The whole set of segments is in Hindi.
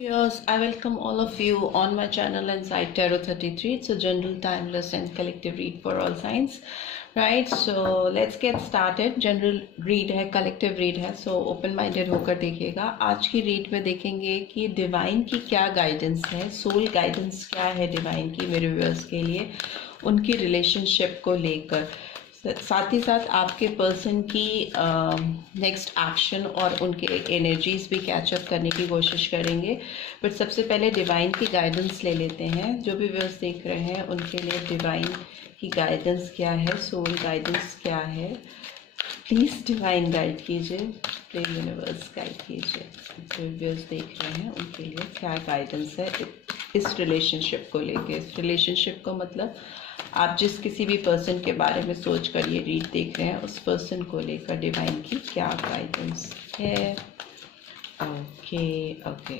Yes, I welcome all of you on my channel Insight Tarot 33. It's a general, timeless, and collective read for all signs. Right, so let's get started. General read है, कलेक्टिव रीड है, सो ओपन माइंडेड होकर देखिएगा. आज की रीड में देखेंगे कि डिवाइन की क्या गाइडेंस है, सोल गाइडेंस क्या है डिवाइन की मेरे व्यूअर्स के लिए, उनकी रिलेशनशिप को लेकर. साथ ही साथ आपके पर्सन की नेक्स्ट एक्शन और उनके एनर्जीज भी कैचअप करने की कोशिश करेंगे. बट सबसे पहले डिवाइन की गाइडेंस ले लेते हैं. जो भी व्यूअर्स देख रहे हैं उनके लिए डिवाइन की गाइडेंस क्या है, सोल गाइडेंस क्या है, प्लीज़ डिवाइन गाइड कीजिए, प्लीज यूनिवर्स गाइड कीजिए. जो व्यूअर्स देख रहे हैं उनके लिए क्या गाइडेंस है इस रिलेशनशिप को लेके. इस रिलेशनशिप को मतलब आप जिस किसी भी पर्सन के बारे में सोच कर ये रीड देख रहे हैं उस पर्सन को लेकर डिवाइन की क्या गाइडेंस है. Okay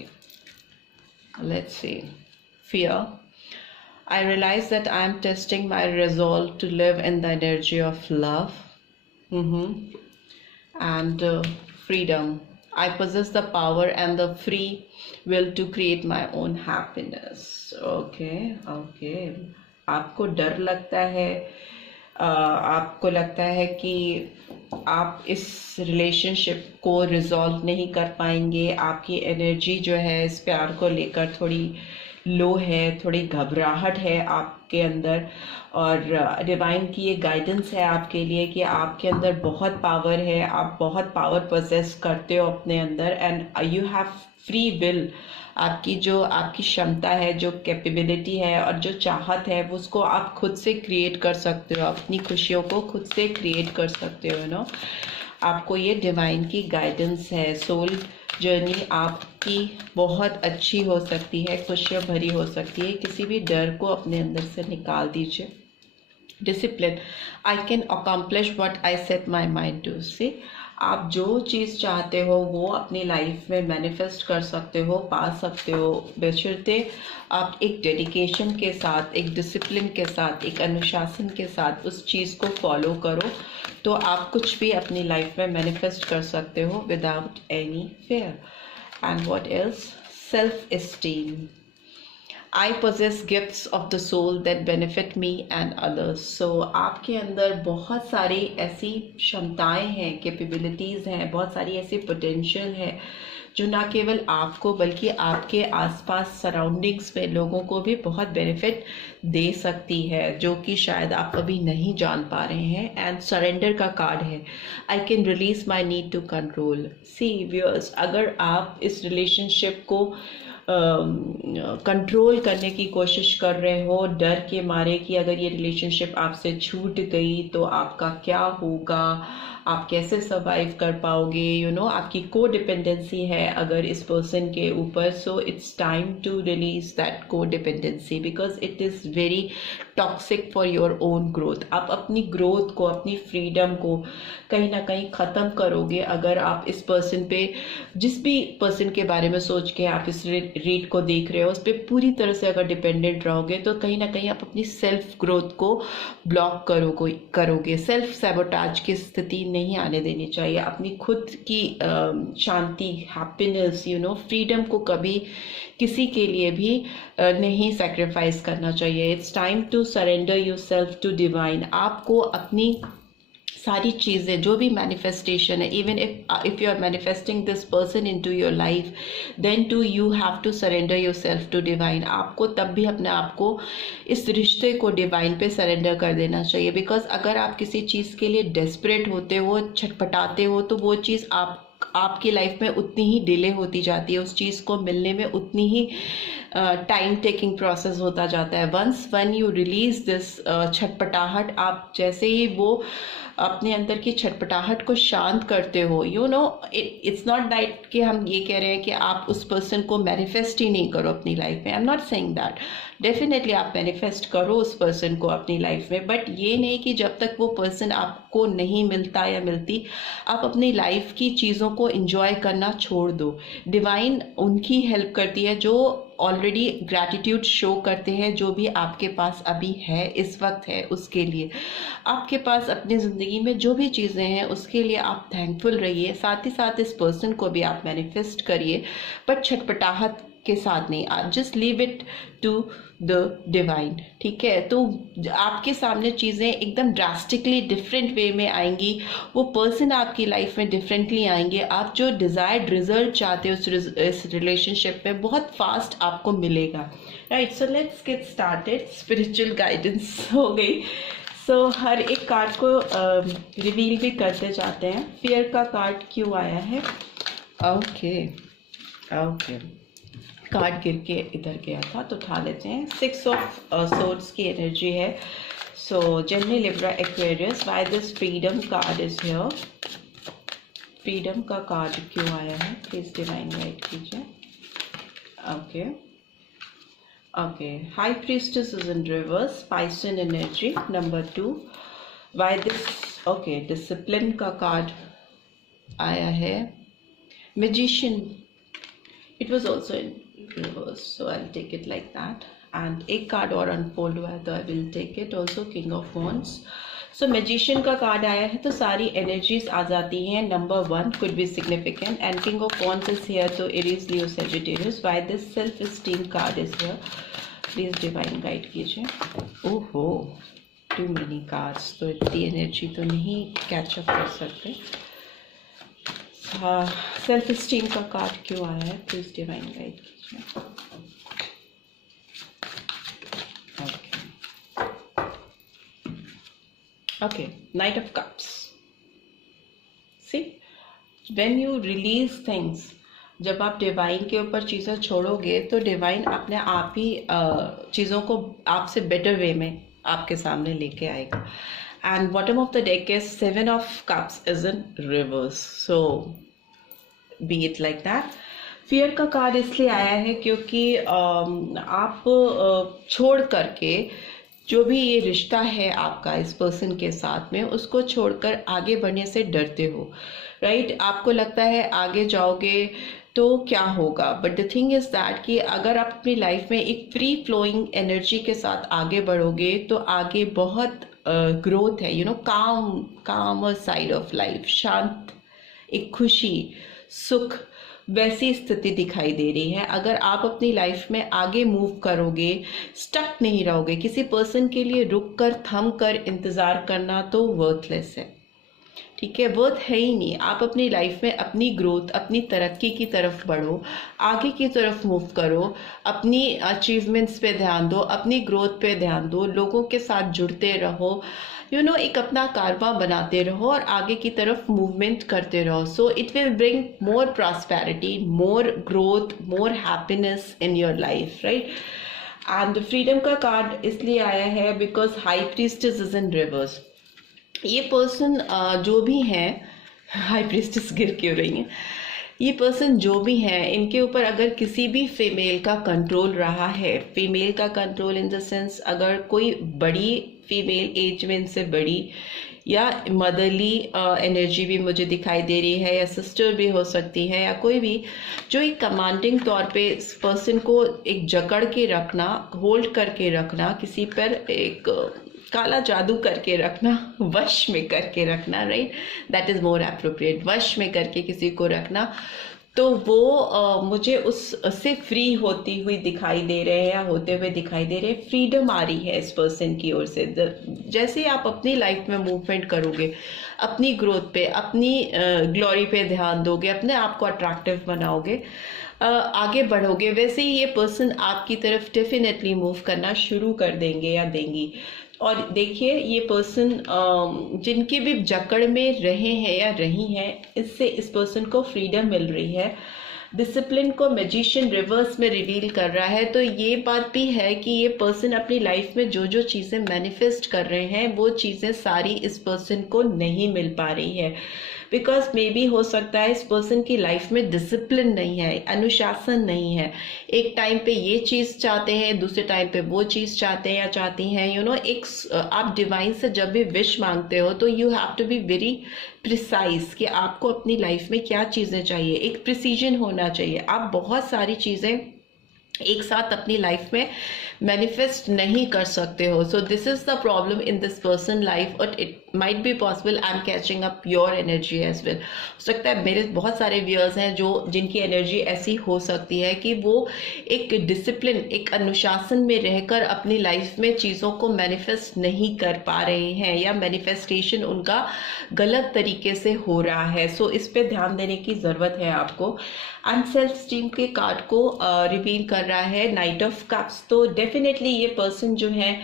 let's see. Fear. I realize that I am testing my resolve to live in the energy of love and freedom. I possess the power and the free will to create my own happiness. Okay. आपको डर लगता है, आपको लगता है कि आप इस रिलेशनशिप को रिजॉल्व नहीं कर पाएंगे. आपकी एनर्जी जो है इस प्यार को लेकर थोड़ी लो है, थोड़ी घबराहट है आपके अंदर. और डिवाइन की ये गाइडेंस है आपके लिए कि आपके अंदर बहुत पावर है, आप बहुत पावर पोजेस करते हो अपने अंदर and you have free will. आपकी क्षमता है, जो कैपेबिलिटी है और जो चाहत है वो उसको आप खुद से क्रिएट कर सकते हो, अपनी खुशियों को खुद से क्रिएट कर सकते हो. नो, आपको ये डिवाइन की गाइडेंस है. सोल जर्नी आपकी बहुत अच्छी हो सकती है, खुशियों भरी हो सकती है. किसी भी डर को अपने अंदर से निकाल दीजिए. Discipline. I can accomplish what I set my mind to. से आप जो चीज़ चाहते हो वो अपनी लाइफ में मैनिफेस्ट कर सकते हो, पा सकते हो, बशर्ते आप एक डेडिकेशन के साथ, एक डिसिप्लिन के साथ, एक अनुशासन के साथ उस चीज़ को फॉलो करो तो आप कुछ भी अपनी लाइफ में मैनिफेस्ट कर सकते हो without any fair. And what else? Self esteem. I possess gifts of the soul that benefit me and others. So आपके अंदर बहुत सारी ऐसी क्षमताएं हैं, कैपेबिलिटीज़ हैं, बहुत सारी ऐसी पोटेंशियल है जो ना केवल आपको बल्कि आपके आसपास सराउंडिंग्स में लोगों को भी बहुत बेनिफिट दे सकती है, जो कि शायद आप अभी नहीं जान पा रहे हैं. एंड सरेंडर का कार्ड है. I can release my need to control. See viewers, अगर आप इस रिलेशनशिप को कंट्रोल करने की कोशिश कर रहे हो डर के मारे कि अगर ये रिलेशनशिप आपसे छूट गई तो आपका क्या होगा, आप कैसे सर्वाइव कर पाओगे, आपकी को डिपेंडेंसी है अगर इस पर्सन के ऊपर. So it's time to release that को dependency because it is very toxic for your own growth. आप अपनी ग्रोथ को, अपनी फ्रीडम को कहीं ना कहीं ख़त्म करोगे अगर आप इस पर्सन पे, जिस भी पर्सन के बारे में सोच के आप इस रीड को देख रहे हो उस पर पूरी तरह से अगर डिपेंडेंट रहोगे तो कहीं ना कहीं आप अपनी सेल्फ ग्रोथ को ब्लॉक करोगे. सेल्फ सैबोटाज की स्थिति नहीं आने देनी चाहिए. अपनी खुद की शांति, हैप्पीनेस, फ्रीडम को कभी किसी के लिए भी नहीं सैक्रिफाइस करना चाहिए. It's time to surrender yourself to divine. आपको अपनी सारी चीज़ें, जो भी मैनिफेस्टेशन है, even if you are manifesting this person into your life, then too you have to surrender yourself to divine. आपको तब भी अपने आप को, इस रिश्ते को डिवाइन पे सरेंडर कर देना चाहिए. बिकॉज अगर आप किसी चीज़ के लिए डेस्परेट होते हो, छटपटाते हो, तो वो चीज़ आपकी लाइफ में उतनी ही डिले होती जाती है, उस चीज़ को मिलने में उतनी ही टाइम टेकिंग प्रोसेस होता जाता है. वन यू रिलीज दिस छटपटाहट, आप जैसे ही वो अपने अंदर की छटपटाहट को शांत करते हो, इट्स नॉट दैट कि हम ये कह रहे हैं कि आप उस पर्सन को मैनिफेस्ट ही नहीं करो अपनी लाइफ में. I am not saying that. Definitely आप मैनिफेस्ट करो उस पर्सन को अपनी लाइफ में, बट ये नहीं कि जब तक वो पर्सन आपको नहीं मिलता या मिलती आप अपनी लाइफ की चीज़ों को एंजॉय करना छोड़ दो. डिवाइन उनकी हेल्प करती है जो ऑलरेडी ग्रैटिट्यूड शो करते हैं, जो भी आपके पास अभी है, इस वक्त है, उसके लिए. आपके पास अपनी ज़िंदगी में जो भी चीज़ें हैं उसके लिए आप थैंकफुल रहिए. साथ ही साथ इस पर्सन को भी आप मैनिफेस्ट करिए, बट छटपटाहट के साथ नहीं, आप just leave it to the divine, ठीक है। तो आपके सामने चीज़ें एकदम ड्रास्टिकली डिफरेंट वे में आएंगी, वो पर्सन आपकी लाइफ में डिफरेंटली आएंगे, आप जो डिज़ायर्ड रिजल्ट चाहते हो इस रिलेशनशिप में बहुत फास्ट आपको मिलेगा, right. So let's get started. Spiritual guidance हो गई। सो हर एक कार्ड को रिवील भी करते जाते हैं। फियर का कार्ड क्यों आया है? ओके ओके, कार्ड गिर के इधर गया था तो उठा लेते हैं। 6 ऑफ सोर्ड्स की एनर्जी है। So Gemini, Libra, Aquarius, why this freedom card is here? Freedom का कार्ड क्यों आया है? प्लीज डिवाइन गाइड कीजिए। Okay okay, high priestess is in reverse, Pisces energy number 2, why this? Okay, discipline का कार्ड आया है। Magician, it was also in reverse, so I'll take it like that. And एक कार्ड और अनफोल्ड हुआ है तो I will take it also, King of Wands. So magician का कार्ड आया है तो सारी एनर्जीज आ जाती हैं। Number 1 could be significant and King of Wands is here, तो Aries, Leo, Sagittarius. Why this self esteem card is here? Please divine guide कीजिए। ओहो, too many cards, तो इतनी एनर्जी तो नहीं कैच अप कर सकते। हाँ, सेल्फ स्टीम का कार्ड क्यों आया है? प्लीज डिवाइन गाइड कीजिए। Okay, knight of cups. See, when you release things, जब आप डिवाइन के ऊपर चीज़ें छोड़ोगे तो डिवाइन अपने आप ही चीज़ों को आपसे बेटर वे में आपके सामने लेके आएगा। And bottom of the deck is 7 of cups is in reverse, so be it like that. Fear का कार्ड इसलिए आया है क्योंकि आप छोड़ करके जो भी ये रिश्ता है आपका इस पर्सन के साथ में, उसको छोड़कर आगे बढ़ने से डरते हो, राइट। आपको लगता है आगे जाओगे तो क्या होगा, but the thing is that कि अगर आप अपनी लाइफ में एक फ्री फ्लोइंग एनर्जी के साथ आगे बढ़ोगे तो आगे बहुत ग्रोथ है, यू नो, काम साइड ऑफ लाइफ, शांत, एक खुशी, सुख, वैसी स्थिति दिखाई दे रही है। अगर आप अपनी लाइफ में आगे मूव करोगे, स्टक नहीं रहोगे, किसी पर्सन के लिए रुक कर थम कर इंतज़ार करना तो वर्थलेस है, ठीक है, वर्थ है ही नहीं। आप अपनी लाइफ में अपनी ग्रोथ, अपनी तरक्की की तरफ बढ़ो, आगे की तरफ मूव करो, अपनी अचीवमेंट्स पे ध्यान दो, अपनी ग्रोथ पे ध्यान दो, लोगों के साथ जुड़ते रहो, यू नो, एक अपना कारवा बनाते रहो और आगे की तरफ मूवमेंट करते रहो। So it will bring more prosperity, more growth, more happiness in your life, right. And freedom का कार्ड इसलिए आया है because high priestess is in reverse. ये पर्सन जो भी हैं, हाई प्रीस्टेस गिर क्यों रही हैं, ये पर्सन जो भी हैं, इनके ऊपर अगर किसी भी फीमेल का कंट्रोल रहा है, फीमेल का कंट्रोल इन द सेंस अगर कोई बड़ी फीमेल एज में इनसे बड़ी या मदरली एनर्जी भी मुझे दिखाई दे रही है, या सिस्टर भी हो सकती है, या कोई भी जो एक कमांडिंग तौर पे इस पर्सन को एक जकड़ के रखना, होल्ड करके रखना, किसी पर एक काला जादू करके रखना, वश में करके रखना, right, that is more appropriate, वश में करके किसी को रखना, तो वो मुझे उससे फ्री होती हुई दिखाई दे रहे हैं या होते हुए दिखाई दे रहे हैं। फ्रीडम आ रही है इस पर्सन की ओर से। जैसे आप अपनी लाइफ में मूवमेंट करोगे, अपनी ग्रोथ पे, अपनी ग्लोरी पे ध्यान दोगे, अपने आप को अट्रैक्टिव बनाओगे, आगे बढ़ोगे, वैसे ही ये पर्सन आपकी तरफ डेफिनेटली मूव करना शुरू कर देंगे या देंगी। और देखिए, ये पर्सन जिनके भी जकड़ में रहे हैं या रही हैं, इससे इस पर्सन को फ्रीडम मिल रही है। डिसिप्लिन को मैजिशियन रिवर्स में रिवील कर रहा है, तो ये बात भी है कि ये पर्सन अपनी लाइफ में जो जो चीज़ें मैनिफेस्ट कर रहे हैं वो चीज़ें सारी इस पर्सन को नहीं मिल पा रही है, बिकॉज मे बी हो सकता है इस पर्सन की लाइफ में डिसिप्लिन नहीं है, अनुशासन नहीं है। एक टाइम पे ये चीज़ चाहते हैं, दूसरे टाइम पे वो चीज़ चाहते हैं या चाहती हैं, यू नो। एक आप डिवाइन से जब भी विश मांगते हो तो you have to be very precise कि आपको अपनी लाइफ में क्या चीज़ें चाहिए, एक प्रिसीजन होना चाहिए। आप बहुत सारी चीज़ें एक साथ अपनी लाइफ में मैनिफेस्ट नहीं कर सकते हो। So this is the problem in this person life, और it might be possible I'm catching up your energy as well. हो सकता है मेरे बहुत सारे व्यूअर्स हैं जो जिनकी एनर्जी ऐसी हो सकती है कि वो एक डिसिप्लिन, एक अनुशासन में रहकर अपनी लाइफ में चीज़ों को मैनिफेस्ट नहीं कर पा रहे हैं, या मैनिफेस्टेशन उनका गलत तरीके से हो रहा है. सो इस पे ध्यान देने की ज़रूरत है आपको. एंड सेल्फ स्टीम के कार्ड को रिवील कर रहा है नाइट ऑफ कप्स. तो डेफिनेटली ये पर्सन जो है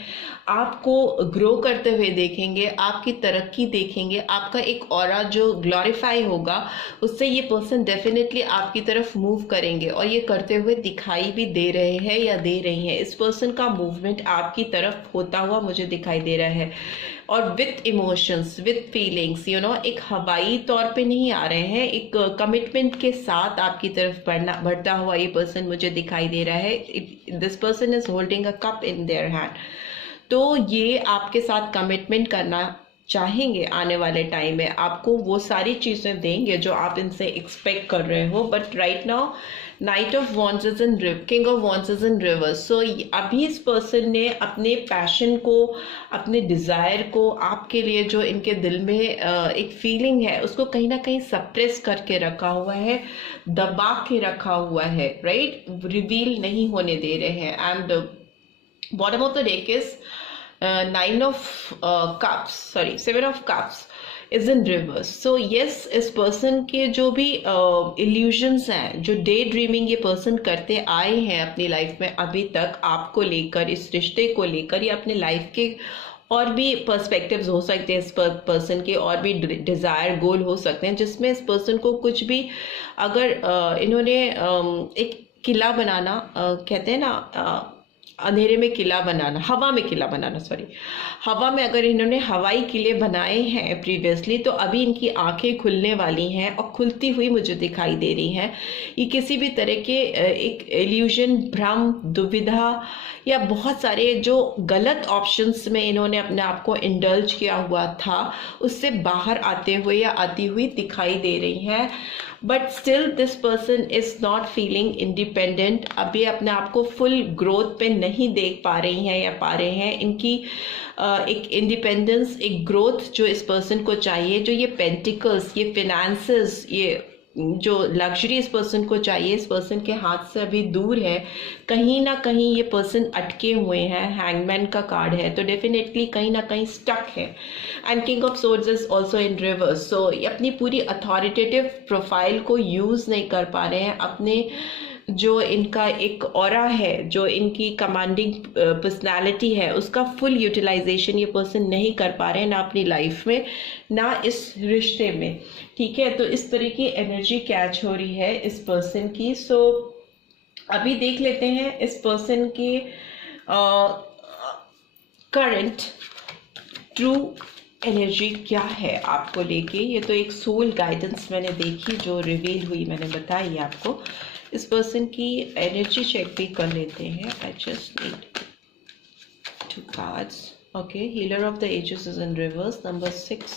आपको ग्रो करते हुए देखेंगे, आपकी तरक्की देखेंगे, आपका एक ऑरा जो ग्लोरीफाई होगा उससे ये पर्सन डेफिनेटली आपकी तरफ मूव करेंगे, और ये करते हुए दिखाई भी दे रहे हैं या दे रही हैं. इस पर्सन का मूवमेंट आपकी तरफ होता हुआ मुझे दिखाई दे रहा है, और विथ इमोशंस, विथ फीलिंग्स, एक हवाई तौर पे नहीं आ रहे हैं, एक कमिटमेंट के साथ आपकी तरफ बढ़ता हुआ ये पर्सन मुझे दिखाई दे रहा है. This person is holding a cup in their hand. तो ये आपके साथ कमिटमेंट करना चाहेंगे आने वाले टाइम में, आपको वो सारी चीज़ें देंगे जो आप इनसे एक्सपेक्ट कर रहे हो. But right now knight of wands is in king of wands is in reverse. So अभी इस पर्सन ने अपने पैशन को, अपने डिज़ायर को, आपके लिए जो इनके दिल में एक फीलिंग है उसको कहीं ना कहीं सप्रेस करके रखा हुआ है, दबा के रखा हुआ है, राइट. रिवील नहीं होने दे रहे हैं. And bottom of the deck is seven of cups is in reverse. So yes, इस पर्सन के जो भी illusions हैं, जो डे ड्रीमिंग ये पर्सन करते आए हैं अपनी लाइफ में अभी तक आपको लेकर, इस रिश्ते को लेकर, या अपने लाइफ के और भी पर्सपेक्टिव्स हो सकते हैं इस पर्सन के, और भी डिज़ायर गोल हो सकते हैं जिसमें इस पर्सन को कुछ भी, अगर इन्होंने एक किला बनाना, कहते हैं ना अंधेरे में किला बनाना, हवा में किला बनाना, हवा में अगर इन्होंने हवाई किले बनाए हैं प्रीवियसली, तो अभी इनकी आंखें खुलने वाली हैं और खुलती हुई मुझे दिखाई दे रही हैं. ये किसी भी तरह के एक इल्यूजन, भ्रम, दुविधा या बहुत सारे जो गलत ऑप्शंस में इन्होंने अपने आप को इंडल्ज किया हुआ था उससे बाहर आते हुए या आती हुई दिखाई दे रही हैं. But still this person is not feeling independent. अभी अपने आप को फुल ग्रोथ पे नहीं देख पा रही हैं या पा रहे हैं. इनकी एक इंडिपेंडेंस, एक ग्रोथ जो इस पर्सन को चाहिए, जो ये पेंटिकल्स, ये फिनेंसेस, ये जो लग्जरी इस पर्सन को चाहिए, इस पर्सन के हाथ से अभी दूर है. कहीं ना कहीं ये पर्सन अटके हुए हैं. हैंगमैन का कार्ड है, तो डेफिनेटली कहीं ना कहीं स्टक है. And king of swords is also in reverse. So ये अपनी पूरी अथॉरिटेटिव प्रोफाइल को यूज नहीं कर पा रहे हैं. अपने जो इनका एक ऑरा है, जो इनकी कमांडिंग पर्सनालिटी है, उसका फुल यूटिलाइजेशन ये पर्सन नहीं कर पा रहे हैं, ना अपनी लाइफ में, ना इस रिश्ते में. ठीक है, तो इस तरह की एनर्जी कैच हो रही है इस पर्सन की. सो अभी देख लेते हैं इस पर्सन के करंट ट्रू एनर्जी क्या है आपको लेके. ये तो एक सोल गाइडेंस मैंने देखी जो रिवील हुई, मैंने बताई आपको. इस पर्सन की एनर्जी चेक भी कर लेते हैं. I just need 2 cards. Okay, healer of the ages is in reverse, number 6,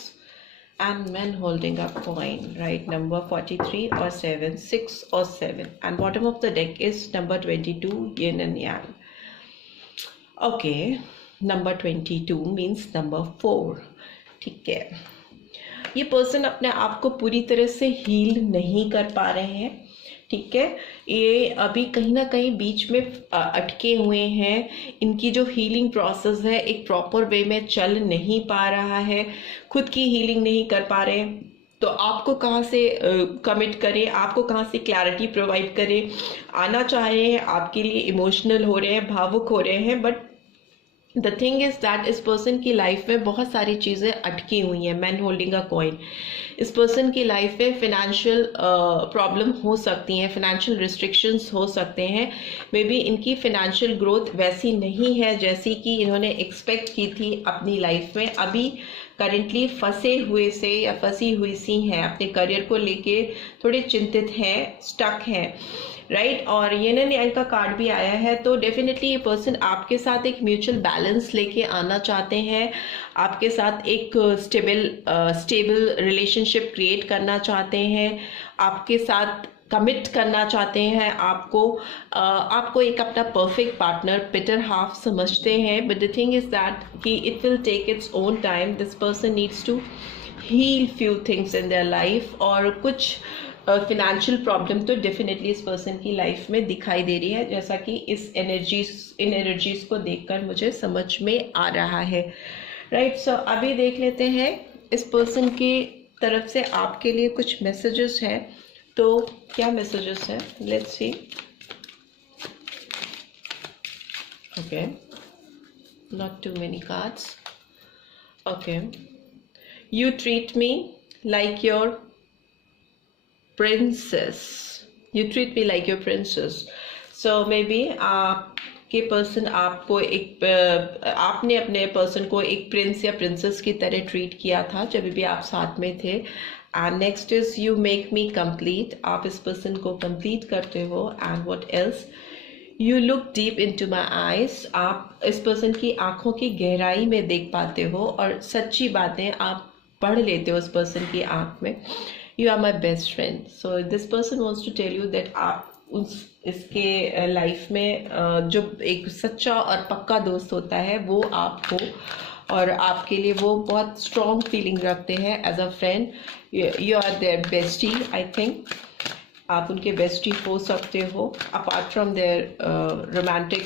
and men holding up coin, right, number 43 or 7, 6 or 7, and bottom of the deck is number 22, yin and yang. Okay, number 22 means number 4. ठीक है, ये पर्सन अपने आप को पूरी तरह से हील नहीं कर पा रहे हैं. ठीक है, ये अभी कहीं ना कहीं बीच में अटके हुए हैं. इनकी जो हीलिंग प्रोसेस है एक प्रॉपर वे में चल नहीं पा रहा है, खुद की हीलिंग नहीं कर पा रहे हैं. तो आपको कहाँ से कमिट करें, आपको कहाँ से क्लैरिटी प्रोवाइड करें. आना चाह रहे हैं, आपके लिए इमोशनल हो रहे हैं, भावुक हो रहे हैं. But the thing is that इस पर्सन की लाइफ में बहुत सारी चीज़ें अटकी हुई हैं. Man holding a coin. इस पर्सन की लाइफ में फिनेंशियल प्रॉब्लम हो सकती हैं, फिनेंशियल रिस्ट्रिक्शंस हो सकते हैं. मे बी इनकी फिनेंशियल ग्रोथ वैसी नहीं है जैसी कि इन्होंने एक्सपेक्ट की थी अपनी लाइफ में. अभी करेंटली फंसे हुए से या फंसी हुई सी हैं, अपने करियर को लेके थोड़े चिंतित हैं, स्टक हैं, राइट. और येन एंड यांग का कार्ड भी आया है. तो डेफिनेटली ये पर्सन आपके साथ एक म्यूचुअल बैलेंस लेके आना चाहते हैं, आपके साथ एक स्टेबल रिलेशनशिप क्रिएट करना चाहते हैं, आपके साथ कमिट करना चाहते हैं आपको, आपको एक अपना परफेक्ट पार्टनर बेटर हाफ समझते हैं, but the thing is that कि it will take its own time. This person needs to heal few things in their life, और कुछ फिनेंशियल प्रॉब्लम तो डेफिनेटली इस पर्सन की लाइफ में दिखाई दे रही है, जैसा कि इन एनर्जीज को देखकर मुझे समझ में आ रहा है. राइट, सो अभी देख लेते हैं इस पर्सन की तरफ से आपके लिए कुछ मैसेजेस हैं. तो क्या मैसेजेस हैं, let's see. Okay, not too many cards. Okay, you treat me like your princess. You treat me like your princess. So maybe आपके पर्सन आपको आपने अपने पर्सन को एक प्रिंस या प्रिंसेस की तरह ट्रीट किया था जब भी आप साथ में थे. And next is you make me complete. आप इस पर्सन को कंप्लीट करते हो. And what else, you look deep into my eyes. आप इस पर्सन की आंखों की गहराई में देख पाते हो और सच्ची बातें आप पढ़ लेते हो उस पर्सन की आंख में. You are my best friend. So this person wants to tell you that आप इसके लाइफ में जो एक सच्चा और पक्का दोस्त होता है वो आप हो, और आपके लिए वो बहुत स्ट्रॉन्ग फीलिंग रखते हैं as a friend. You are their bestie. I think आप उनके बेस्टी हो सकते हो apart from their romantic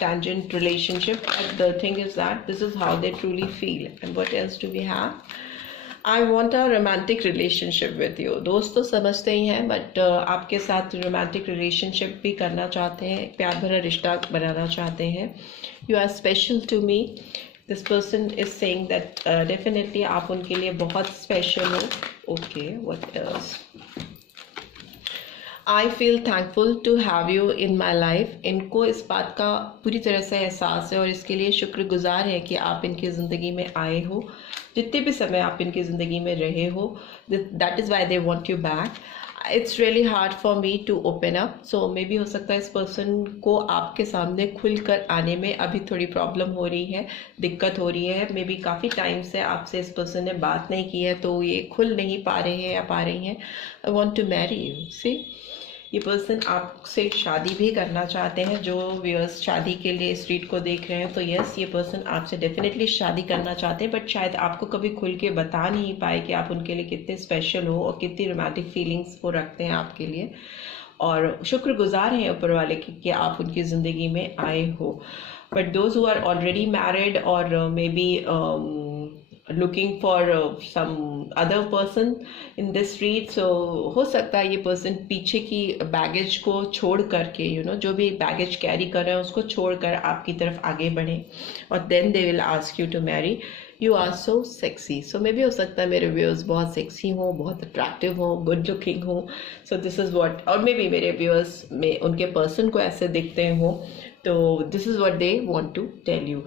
tangent relationship. But the thing is that this is how they truly feel. And what else do we have? I want a romantic relationship with you. दोस्त तो समझते ही हैं, बट आपके साथ रोमांटिक रिलेशनशिप भी करना चाहते हैं, प्यार भरा रिश्ता बनाना चाहते हैं. You are special to me. This person is saying that definitely आप उनके लिए बहुत स्पेशल हो. Okay, what else. I feel thankful to have you in my life. इनको इस बात का पूरी तरह से एहसास है और इसके लिए शुक्रगुजार है कि आप इनकी ज़िंदगी में आए हो. जितने भी समय आप इनकी ज़िंदगी में रहे हो, that is why they want you back. It's really hard for me to open up. So maybe हो सकता है इस पर्सन को आपके सामने खुल कर आने में अभी थोड़ी प्रॉब्लम हो रही है, दिक्कत हो रही है. मे बी काफ़ी टाइम से आपसे इस पर्सन ने बात नहीं की है, तो ये खुल नहीं पा रहे हैं या पा रही हैं. I want to marry you. See, ये पर्सन आपसे शादी भी करना चाहते हैं. जो व्यूअर्स शादी के लिए इस रीड को देख रहे हैं, तो यस, ये पर्सन आपसे डेफिनेटली शादी करना चाहते हैं, बट शायद आपको कभी खुल के बता नहीं पाए कि आप उनके लिए कितने स्पेशल हो और कितनी रोमांटिक फीलिंग्स वो रखते हैं आपके लिए. और शुक्रगुजार हैं ऊपर वाले कि आप उनकी ज़िंदगी में आए हो. But those who are already married और maybe looking for some other person in this read, so हो सकता है ये पर्सन पीछे की बैगेज को छोड़ करके जो भी बैगेज कैरी कर रहे हैं उसको छोड़कर आपकी तरफ आगे बढ़े, और then they will ask you to marry. You are so sexy. So मे भी हो सकता है मेरे व्यूअर्स बहुत सेक्सी हो, बहुत अट्रैक्टिव हो, गुड लुकिंग हो. सो दिस इज़ व्हाट, और मे बी मेरे व्यूअर्स में उनके पर्सन को ऐसे दिखते हो, तो this is what they want to tell you.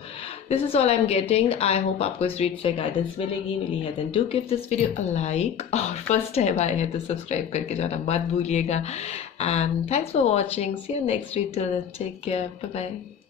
This is all I am getting. I hope आपको इस रीड से गाइडेंस मिली है. Then do give this video a like, और फर्स्ट टाइम आए हैं तो सब्सक्राइब करके जाना मत भूलिएगा. And thanks for watching. See you next read. Take care. Bye bye.